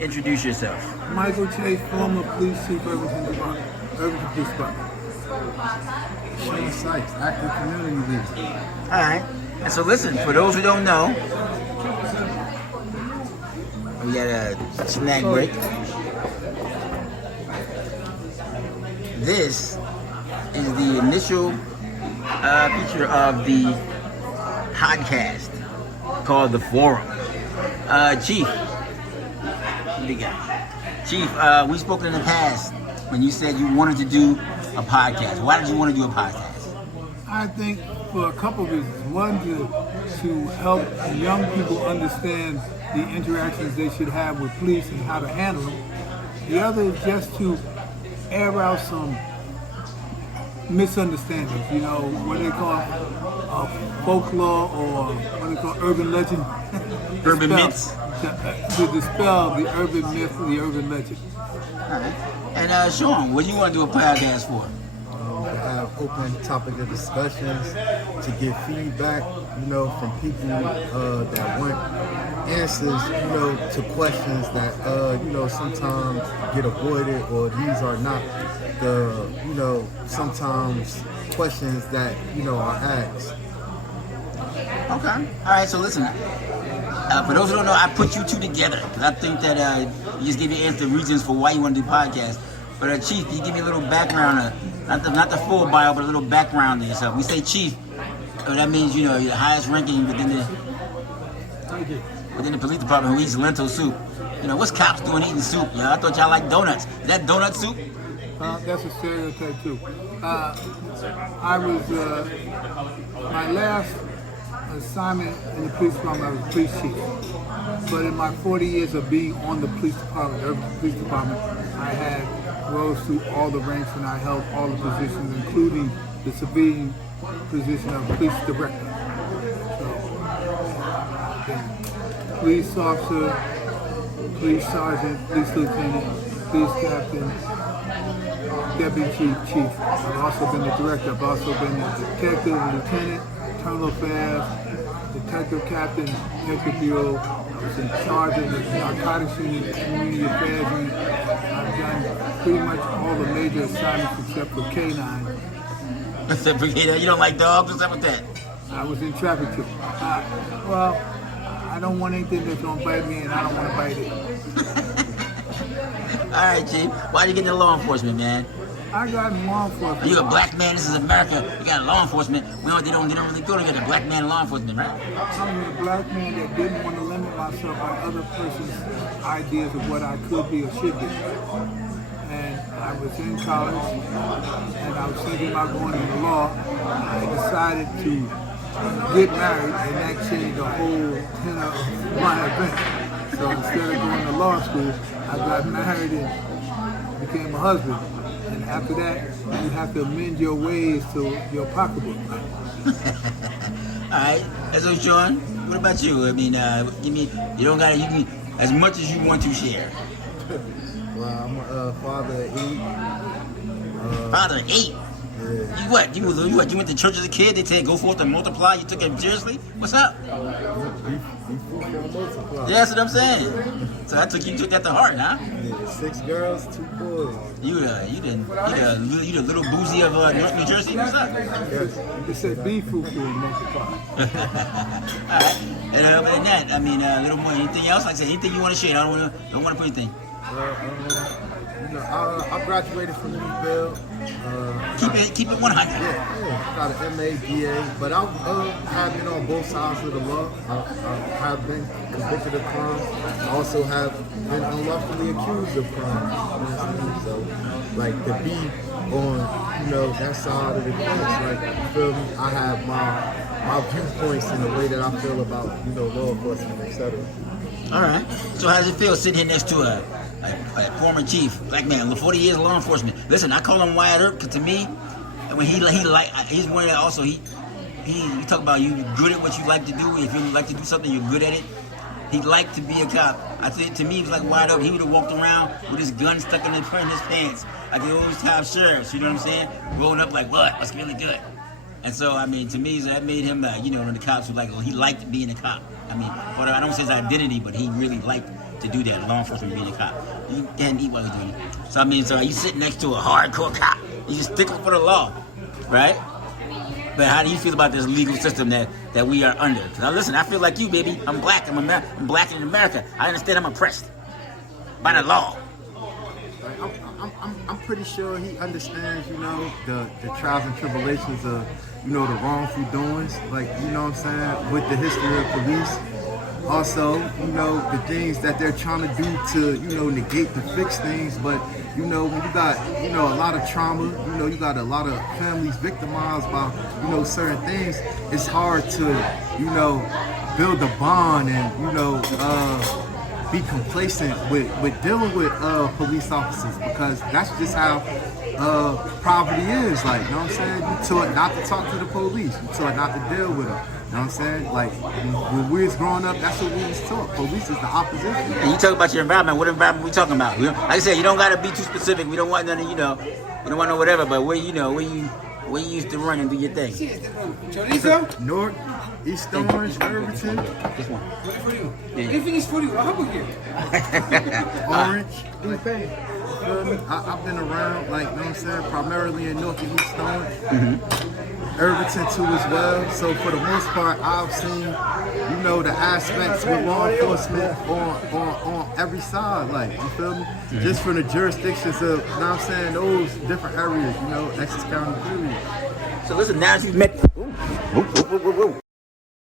introduce yourself. Michael Chase, former police chief, Irvington Police Department. Seane S, active community leader. All right. And so listen, for those who don't know, we got a snack break. This is the initial feature of the podcast called The Forum. Chief, what do you got? Chief, we've spoken in the past when you said you wanted to do a podcast. Why did you want to do a podcast? I think for a couple of reasons. One, to help young people understand the interactions they should have with police and how to handle them. The other is just to air out some misunderstandings, you know, what they call folklore or what they call urban legend. Urban myths. To dispel the urban myth and the urban legend. All right. And Sean, what do you want to do a podcast for? To have open topic of discussions, to get feedback, you know, from people that want answers, you know, to questions that, you know, sometimes get avoided, or these are not the, you know, sometimes questions that, you know, are asked. Okay. All right. So listen, for those who don't know, I put you two together because I think that you just gave your answer reasons for why you want to do podcasts. But Chief, can you give me a little background, not the full bio, but a little background on yourself. We say Chief, that means, you know, you're the highest ranking within the police department who eats lentil soup. You know, what's cops doing eating soup? You know, I thought y'all liked donuts. Is that donut soup? That's a stereotype too. I was my last assignment in the police department. I was police chief, but in my 40 years of being on the police department, Irvington Police Department, I had rose through all the ranks and I held all the positions, including the civilian position of police director. So, police officer, police sergeant, police lieutenant, police captain, deputy chief. I've also been the director. I've also been the detective, lieutenant, internal affairs, detective captain, detective bureau. I was in charge of the narcotics unit, community affairs unit. I've done pretty much all the major assignments except for K9. Except for K9, you don't like dogs? What's up with that? I was in traffic too. Well, I don't want anything that's gonna bite me, and I don't want to bite it. All right, Chief. Why you get into law enforcement, man? I got in law enforcement. Are you a black man? This is America. You got law enforcement. They don't really go together. Black man and law enforcement, right? I'm a black man that didn't want to limit myself by other person's ideas of what I could be or should be. And I was in college, and I was thinking about going into law. I decided to get married, and that changed the whole tenor of my event. So instead of going to law school, I got married and became a husband. And after that, you have to amend your ways to your pocketbook. All right. So, Sean, what about you? I mean, you don't got to, you can, as much as you want to share. Well, I'm a father of 8. Father of 8? Yeah. You what? You went to church as a kid? They said go forth and multiply. You took it seriously? What's up? Yeah, that's what I'm saying. So you took that to heart, huh? Yeah, 6 girls, 2 boys. You the little boozy of North New Jersey. What's up? Yes. They said be fruitful and multiply. All right. And other than that, I mean, a little more. Anything else? Like I said, anything you want to share? I don't want to put anything. You know, I graduated from Newville. Keep it 100. Yeah, got an MA, BA, but I have been on both sides of the law. I have been convicted of crimes. I also have been unlawfully accused of crimes. You know what I'm saying? So, like, to be on, you know, that side of the fence, like, you feel me? I have my viewpoints in the way that I feel about, you know, law enforcement, etc. All right. So how does it feel sitting here next to a former chief, black man, 40 years of law enforcement? Listen, I call him Wyatt Earp because to me, when he's one that also you talk about you good at what you like to do. If you like to do something, you're good at it. He liked to be a cop. I think to me, he was like Wyatt Earp. He would have walked around with his gun stuck in his pants, like the old time sheriffs. You know what I'm saying? Rolling up like what? What's really good? And so, I mean, to me, that made him, you know, one of the cops who he liked being a cop. I mean, whatever, I don't say his identity, but he really liked to do that, law enforcement, being a cop. And he wasn't doing it. So, I mean, so you sit next to a hardcore cop. You just stick up for the law, right? But how do you feel about this legal system that we are under? Now, listen, I feel like you, baby. I'm black. I'm black in America. I understand I'm oppressed by the law. I'm pretty sure he understands, you know, the trials and tribulations of, you know, the wrongful doings, like, you know what I'm saying, with the history of police. Also, you know, the things that they're trying to do to, you know, negate to fix things. But, you know, when you got, you know, a lot of trauma, you know, you got a lot of families victimized by, you know, certain things, it's hard to, you know, build a bond and, you know, be complacent with dealing with police officers, because that's just how poverty is. Like, you know what I'm saying? You taught not to talk to the police. You taught not to deal with them. You know what I'm saying? Like, when we was growing up, that's what we was taught. Police is the opposition. And you talk about your environment. What environment we talking about? Like I said, you don't got to be too specific. We don't want none of, you know, we don't want no whatever, but where you used to run and do your thing. Chorizo? Newark, East Orange, Irvington. This one. What for you? Anything is for you. What happened here? Orange. Like, I've been around, like, you know what I'm saying, primarily in Newark and East Orange. Irvington too as well. So for the most part, I've seen, you know, the aspects with law enforcement on every side. Like, you feel me? Just from the jurisdictions of, you know what I'm saying, those different areas, you know, Essex County, period. So listen, now that you've met.